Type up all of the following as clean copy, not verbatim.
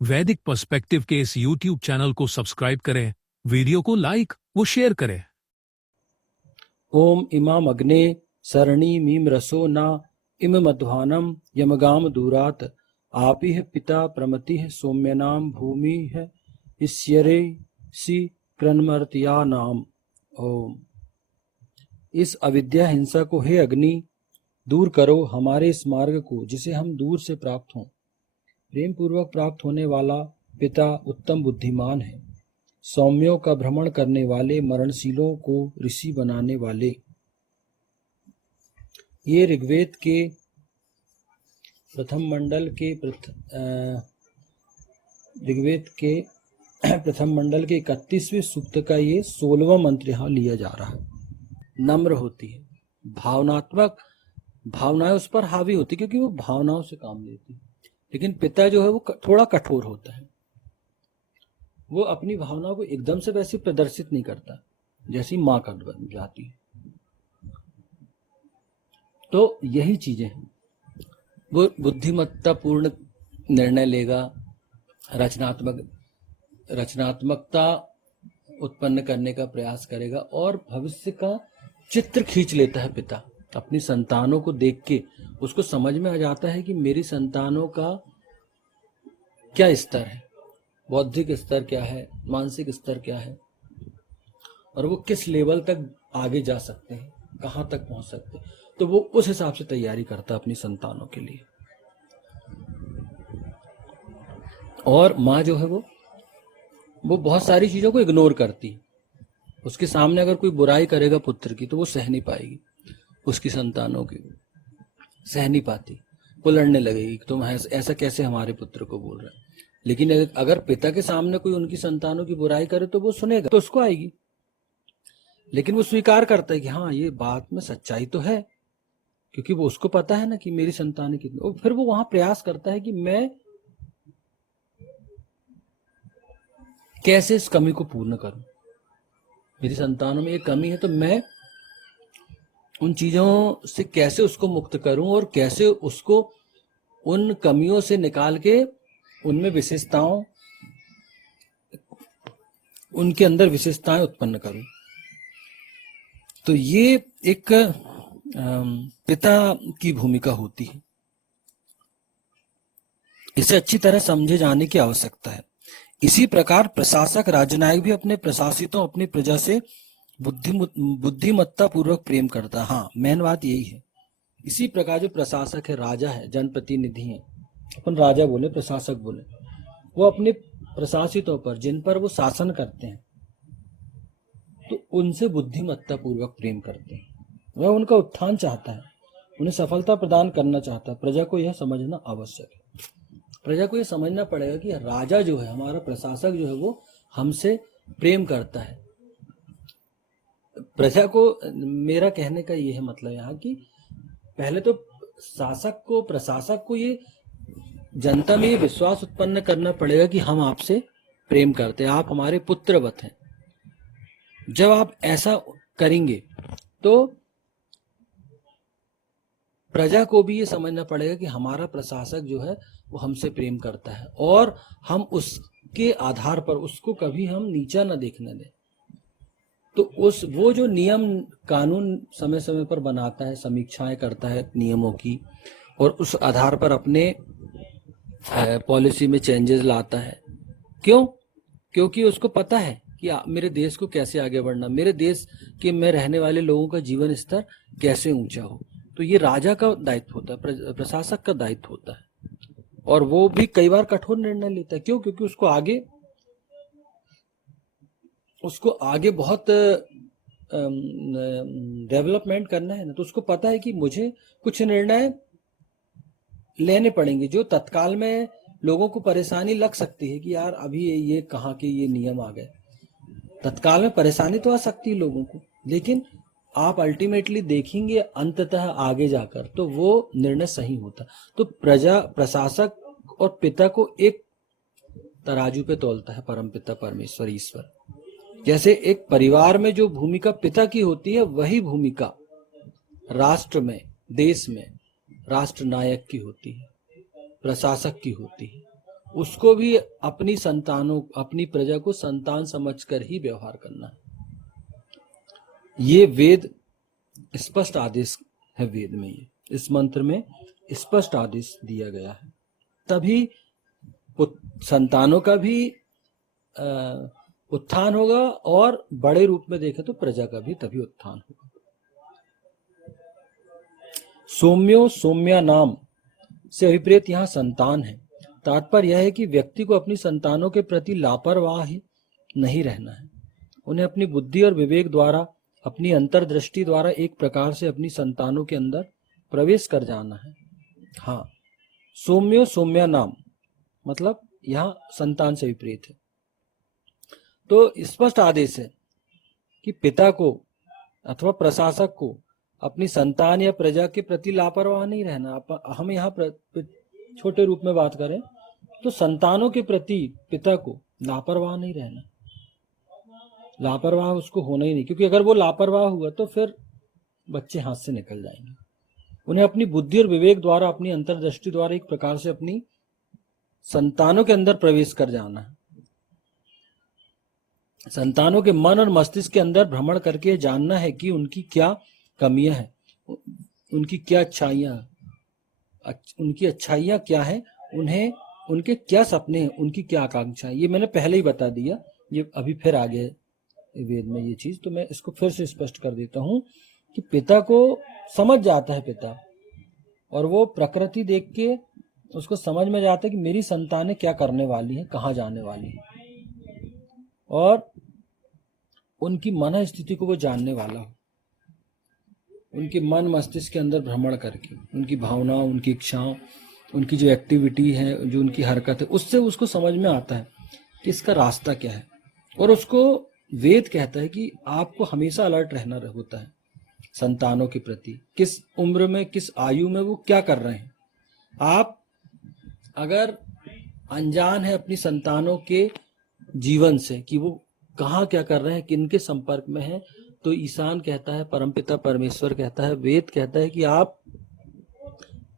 वैदिक पर्सपेक्टिव के इस YouTube चैनल को सब्सक्राइब करें, वीडियो को लाइक व शेयर करें। ओम इमाम अग्ने सरणीमीम रसो न इम मध्वानम यमगाम दूरात आपिह पिता प्रमतिः सौम्यनाम भूमि है इस्यरे सी क्रन्मर्त्या नाम। ओम। इस अविद्या हिंसा को हे अग्नि दूर करो, हमारे इस मार्ग को जिसे हम दूर से प्राप्त हों। प्रेम पूर्वक प्राप्त होने वाला पिता उत्तम बुद्धिमान है, सौम्यों का भ्रमण करने वाले, मरणशीलों को ऋषि बनाने वाले। ये ऋग्वेद के प्रथम मंडल के 31वें सूक्त का ये 16वां मंत्र यहाँ लिया जा रहा है। नम्र होती है, भावनात्मक भावनाएं उस पर हावी होती, क्योंकि वो भावनाओं से काम लेती है। लेकिन पिता जो है वो थोड़ा कठोर होता है, वो अपनी भावनाओं को एकदम से वैसे प्रदर्शित नहीं करता जैसी माँ कर जाती है। तो यही चीजें हैं, वो बुद्धिमत्ता पूर्ण निर्णय लेगा, रचनात्मकता उत्पन्न करने का प्रयास करेगा और भविष्य का चित्र खींच लेता है पिता। अपनी संतानों को देख के उसको समझ में आ जाता है कि मेरी संतानों का क्या स्तर है, बौद्धिक स्तर क्या है, मानसिक स्तर क्या है, और वो किस लेवल तक आगे जा सकते हैं, कहाँ तक पहुंच सकते हैं। तो वो उस हिसाब से तैयारी करता है अपनी संतानों के लिए। और माँ जो है वो बहुत सारी चीजों को इग्नोर करती है। उसके सामने अगर कोई बुराई करेगा पुत्र की तो वो सह नहीं पाएगी, उसकी संतानों की सह नहीं पाती, वो लड़ने लगेगी, तुम ऐसा कैसे हमारे पुत्र को बोल रहे हैं। लेकिन अगर पिता के सामने कोई उनकी संतानों की बुराई करे तो वो सुनेगा, तो उसको आएगी। लेकिन वो स्वीकार करता है कि हाँ ये बात में सच्चाई तो है, क्योंकि वो उसको पता है ना कि मेरी संतान कितनी। और फिर वो वहां प्रयास करता है कि मैं कैसे इस कमी को पूर्ण करूं, मेरी संतानों में ये कमी है तो मैं उन चीजों से कैसे उसको मुक्त करूं और कैसे उसको उन कमियों से निकाल के उनमें विशेषताओं, उनके अंदर विशेषताएं उत्पन्न करूं। तो ये एक पिता की भूमिका होती है। इसे अच्छी तरह समझे जाने की आवश्यकता है। इसी प्रकार प्रशासक, राजनायक भी अपने प्रशासितों, अपनी प्रजा से बुद्धिमत्ता पूर्वक प्रेम करता है। हाँ, मेन बात यही है। इसी प्रकार जो प्रशासक है, राजा है, जनप्रतिनिधि है, अपन राजा बोले, प्रशासक बोले, वो अपने प्रशासितों पर, जिन पर वो शासन करते हैं, तो उनसे बुद्धिमत्ता पूर्वक प्रेम करते हैं। वह उनका उत्थान चाहता है, उन्हें सफलता प्रदान करना चाहता है। प्रजा को यह समझना आवश्यक है। प्रजा को यह समझना पड़ेगा कि राजा जो है, हमारा प्रशासक जो है, वो हमसे प्रेम करता है। प्रजा को, मेरा कहने का यह है मतलब यहाँ कि पहले तो शासक को, प्रशासक को ये जनता में ये विश्वास उत्पन्न करना पड़ेगा कि हम आपसे प्रेम करते हैं, आप हमारे पुत्रवत हैं। जब आप ऐसा करेंगे तो प्रजा को भी ये समझना पड़ेगा कि हमारा प्रशासक जो है वो हमसे प्रेम करता है और हम उसके आधार पर उसको कभी हम नीचा न देखने दें। तो वो जो नियम कानून समय समय पर बनाता है, समीक्षाएं करता है नियमों की, और उस आधार पर अपने पॉलिसी में चेंजेस लाता है। क्यों? क्योंकि उसको पता है कि मेरे देश को कैसे आगे बढ़ना, मेरे देश के में रहने वाले लोगों का जीवन स्तर कैसे ऊंचा हो। तो ये राजा का दायित्व होता है, प्रशासक का दायित्व होता है। और वो भी कई बार कठोर निर्णय लेता है। क्यों? क्योंकि उसको आगे बहुत डेवलपमेंट करना है ना। तो उसको पता है कि मुझे कुछ निर्णय लेने पड़ेंगे जो तत्काल में लोगों को परेशानी लग सकती है कि यार अभी ये कहाँ के ये नियम आ गए। तत्काल में परेशानी तो आ सकती है लोगों को, लेकिन आप अल्टीमेटली देखेंगे अंततः आगे जाकर तो वो निर्णय सही होता। तो प्रजा, प्रशासक और पिता को एक तराजू पे तौलता है परमपिता परमेश्वर, ईश्वर। जैसे एक परिवार में जो भूमिका पिता की होती है, वही भूमिका राष्ट्र में, देश में राष्ट्र नायक की होती है, प्रशासक की होती है। उसको भी अपनी संतानों, अपनी प्रजा को संतान समझकर ही व्यवहार करना है। ये वेद स्पष्ट आदेश है, वेद में ये इस मंत्र में स्पष्ट आदेश दिया गया है। तभी संतानों का भी उत्थान होगा, और बड़े रूप में देखें तो प्रजा का भी तभी उत्थान होगा। सौम्यो सौम्या नाम से अभिप्रेत यहाँ संतान है। तात्पर्य यह है कि व्यक्ति को अपनी संतानों के प्रति लापरवाह नहीं रहना है। उन्हें अपनी बुद्धि और विवेक द्वारा, अपनी अंतर्दृष्टि द्वारा एक प्रकार से अपनी संतानों के अंदर प्रवेश कर जाना है। हाँ, सौम्यो सौम्या नाम मतलब यहाँ संतान से विपरीत है। तो स्पष्ट आदेश है कि पिता को अथवा प्रशासक को अपनी संतान या प्रजा के प्रति लापरवाह नहीं रहना। हम यहाँ छोटे रूप में बात करें तो संतानों के प्रति पिता को लापरवाह नहीं रहना। लापरवाह उसको होना ही नहीं, क्योंकि अगर वो लापरवाह हुआ तो फिर बच्चे हाथ से निकल जाएंगे। उन्हें अपनी बुद्धि और विवेक द्वारा, अपनी अंतर्दृष्टि द्वारा एक प्रकार से अपनी संतानों के अंदर प्रवेश कर जाना है। संतानों के मन और मस्तिष्क के अंदर भ्रमण करके जानना है कि उनकी क्या कमियां हैं, उनकी क्या अच्छाइयां, उनकी अच्छाइयां क्या है, उन्हें उनके क्या सपने हैं, उनकी क्या आकांक्षा है। ये मैंने पहले ही बता दिया, ये अभी फिर आ गए वेद में ये चीज, तो मैं इसको फिर से स्पष्ट कर देता हूं कि पिता को समझ जाता है पिता, और वो प्रकृति देख के उसको समझ में जाता है कि मेरी संतानें क्या करने वाली है, कहाँ जाने वाली है, और उनकी मन स्थिति को वो जानने वाला हो। उनके मन मस्तिष्क के अंदर भ्रमण करके उनकी भावनाओं, उनकी इच्छाओं, उनकी जो एक्टिविटी है, जो उनकी हरकत है, उससे उसको समझ में आता है कि इसका रास्ता क्या है। और उसको वेद कहता है कि आपको हमेशा अलर्ट रहना होता है संतानों के प्रति, किस उम्र में, किस आयु में वो क्या कर रहे हैं। आप अगर अनजान है अपनी संतानों के जीवन से कि वो कहाँ क्या कर रहे हैं, किनके संपर्क में है, तो ईशान कहता है, परमपिता परमेश्वर कहता है, वेद कहता है कि आप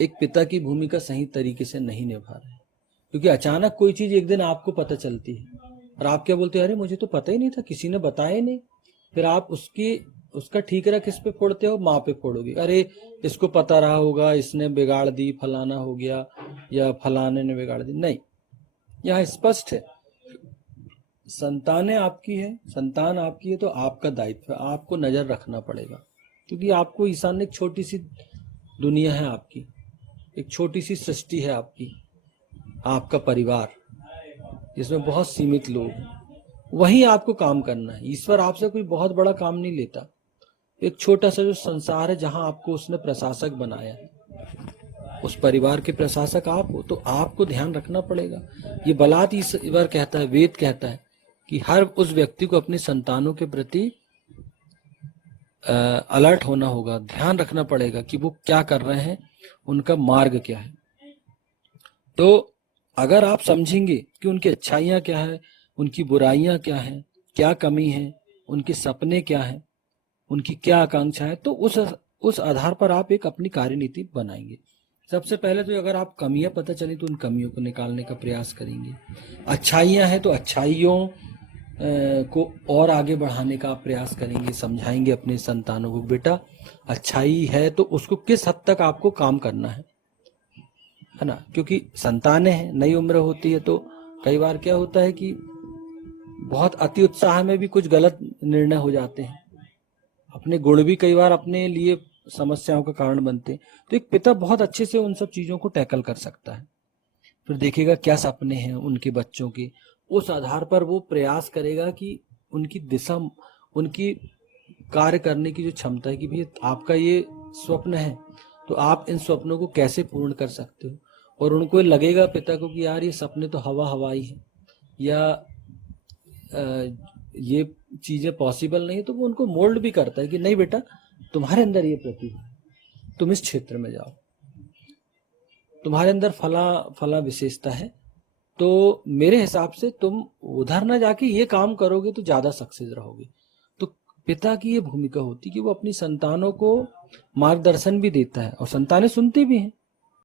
एक पिता की भूमिका सही तरीके से नहीं निभा रहे। क्योंकि अचानक कोई चीज एक दिन आपको पता चलती है और आप क्या बोलते हैं, अरे मुझे तो पता ही नहीं था, किसी ने बताया ही नहीं। फिर आप उसका ठीकरा किस पे फोड़ते हो? माँ पे फोड़ोगे। अरे इसको पता रहा होगा, इसने बिगाड़ दी, फलाना हो गया, या फलाने ने बिगाड़ दी। नहीं, यहाँ स्पष्ट है, संतानें आपकी है, संतान आपकी है, तो आपका दायित्व है, आपको नजर रखना पड़ेगा। क्योंकि आपको ईशान ने एक छोटी सी दुनिया है आपकी, एक छोटी सी सृष्टि है आपकी, आपका परिवार जिसमें बहुत सीमित लोग हैं, वही आपको काम करना है। ईश्वर आपसे कोई बहुत बड़ा काम नहीं लेता। एक छोटा सा जो संसार है जहां आपको उसने प्रशासक बनाया है, उस परिवार के प्रशासक आप हो, तो आपको ध्यान रखना पड़ेगा। ये बलात् ईश्वर कहता है, वेद कहता है कि हर उस व्यक्ति को अपनी संतानों के प्रति अलर्ट होना होगा, ध्यान रखना पड़ेगा कि वो क्या कर रहे हैं, उनका मार्ग क्या है। तो अगर आप समझेंगे कि उनकी अच्छाइयां क्या है, उनकी बुराइयां क्या हैं, क्या कमी है, उनके सपने क्या हैं, उनकी क्या आकांक्षा है, तो उस आधार पर आप एक अपनी कार्यनीति बनाएंगे। सबसे पहले तो अगर आप कमियां पता चली तो उन कमियों को निकालने का प्रयास करेंगे। अच्छाइयां हैं तो अच्छाइयों को और आगे बढ़ाने का आप प्रयास करेंगे, समझाएंगे अपने संतानों को, बेटा अच्छाई है तो उसको किस हद तक आपको काम करना है ना। क्योंकि संतानें हैं, नई उम्र होती है, तो कई बार क्या होता है कि बहुत अति उत्साह में भी कुछ गलत निर्णय हो जाते हैं, अपने गुण भी कई बार अपने लिए समस्याओं का कारण बनते हैं। तो एक पिता बहुत अच्छे से उन सब चीजों को टैकल कर सकता है। फिर देखेगा क्या सपने हैं उनके बच्चों के, उस आधार पर वो प्रयास करेगा कि उनकी दिशा, उनकी कार्य करने की जो क्षमता है कि भाई आपका ये स्वप्न है तो आप इन स्वप्नों को कैसे पूर्ण कर सकते हो। और उनको लगेगा पिता को कि यार ये सपने तो हवाई है, या ये चीजें पॉसिबल नहीं है, तो वो उनको मोल्ड भी करता है कि नहीं बेटा, तुम्हारे अंदर ये प्रतिभा है, तुम इस क्षेत्र में जाओ, तुम्हारे अंदर फला विशेषता है, तो मेरे हिसाब से तुम उधर ना जाके ये काम करोगे तो ज्यादा सक्सेस रहोगे। तो पिता की ये भूमिका होती है कि वो अपनी संतानों को मार्गदर्शन भी देता है, और संतानें सुनती भी हैं।